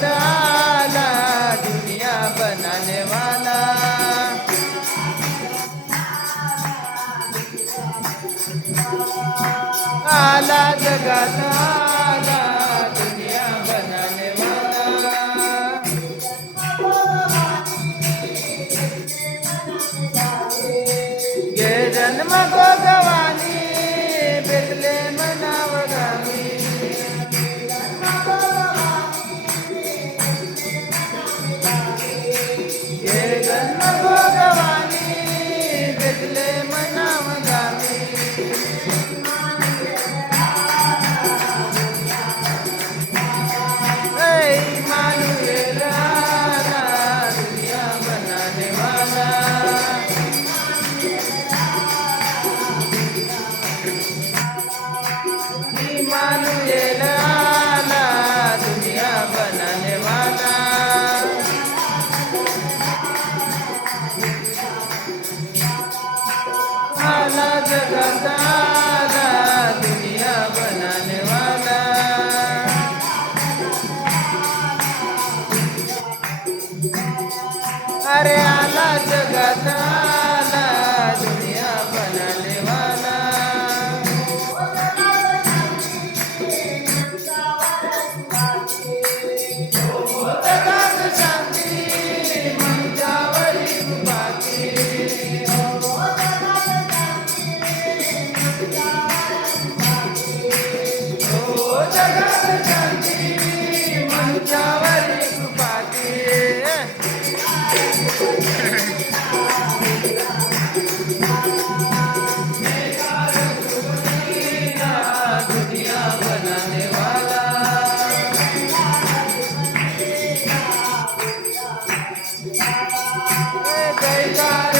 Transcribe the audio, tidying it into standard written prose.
जगात आला दुनिया बनाने वाला आला जगात आला दुनिया बनाने वाला ये जन्म भगवानी बेतले मनावगामी ये जन्म भगवानी बेतले मनावगामी इमानुएल आला दुनिया बनाने वाला आला जगात आला दुनिया बनाने वाला अरे आला जगात आला दुनिया बनाने वाला जयकार